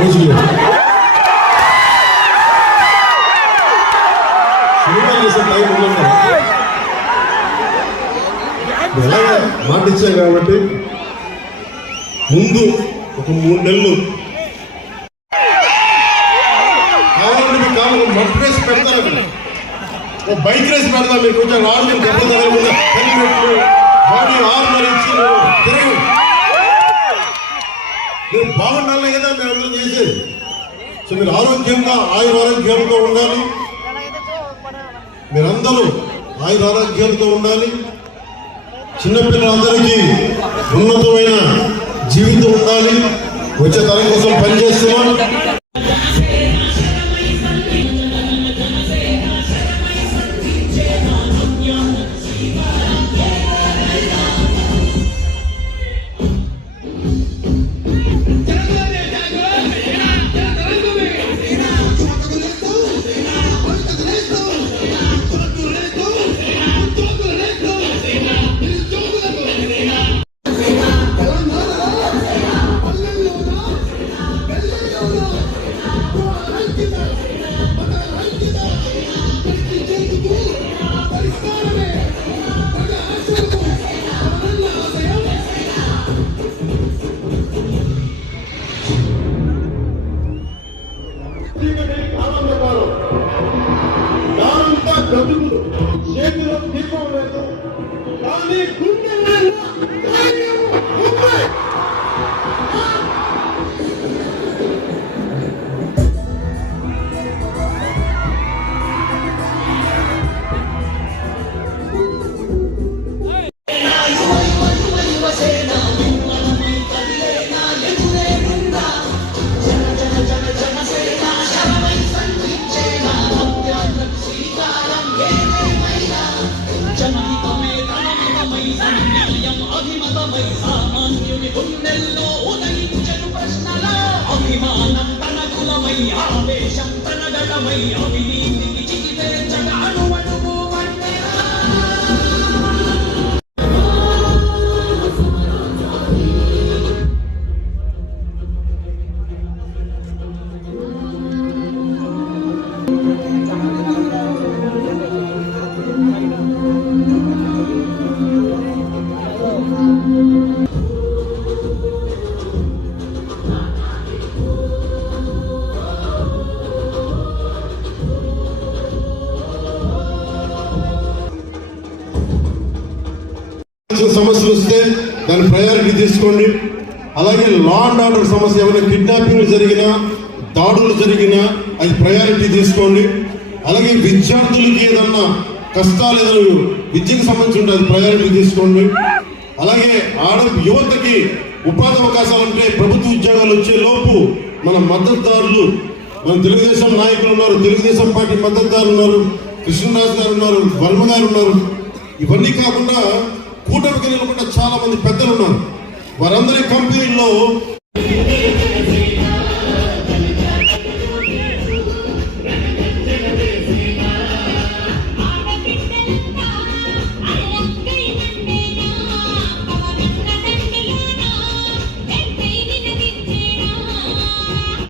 రోజులు సినిమా చేసే టైం ఉందంటారా? ఎలాగా మాట ఇచ్చాం కాబట్టి ముందు ఒక 3 నెలలు కావాలంటే మీకు కావాలి మట్ రేస్ పెడతారు అక్కడ, ఒక బైక్ రేస్ పెడతాం. మీరు కొంచెం రాళ్ళు దెబ్బలు తగలకుండా హెల్మెట్లు బాడీ ఆర్మర్ ఇచ్చి తిరగండి. మీరు బాగుండాలే కదా మేము అందరం చేసేది. సో మీరు ఆరోగ్యంగా ఆరోగ్యంతో ఉండాలి, మీరందరూ ఆరోగ్యంతో ఉండాలి. చిన్నపిల్లలందరికీ ఉన్నతమైన జీవితం ఉండాలి. వచ్చే తరం కోసం పనిచేస్తున్నాం. చేతిలో దీపం లేదు కానీ ఆవేశం తనగడమై అవినీతికి చిగివేర్చగా అణువణువు సమస్యలు వస్తే దాని ప్రయారిటీ తీసుకోండి. అలాగే లా అండ్ ఆర్డర్ సమస్య, ఏమైనా కిడ్నాపింగ్లు జరిగినా దాడులు జరిగినా అది ప్రయారిటీ తీసుకోండి. అలాగే విద్యార్థులకి ఏదన్నా కష్టాలు ఏదైనా విద్యకు సంబంధించి ఉంటే అది ప్రయారిటీ తీసుకోండి. అలాగే యువతకి ఉపాధి అవకాశాలు అంటే ప్రభుత్వ ఉద్యోగాలు వచ్చే లోపు మన మద్దతుదారులు, మన తెలుగుదేశం నాయకులు ఉన్నారు, తెలుగుదేశం పార్టీ మద్దతుదారులు ఉన్నారు, కృష్ణరాజు గారు ఉన్నారు, వర్మ గారు ఉన్నారు. ఇవన్నీ కాకుండా కూటమికి నిలబడిన చాలా మంది పెద్దలు ఉన్నారు. వారందరి కంపెనీల్లో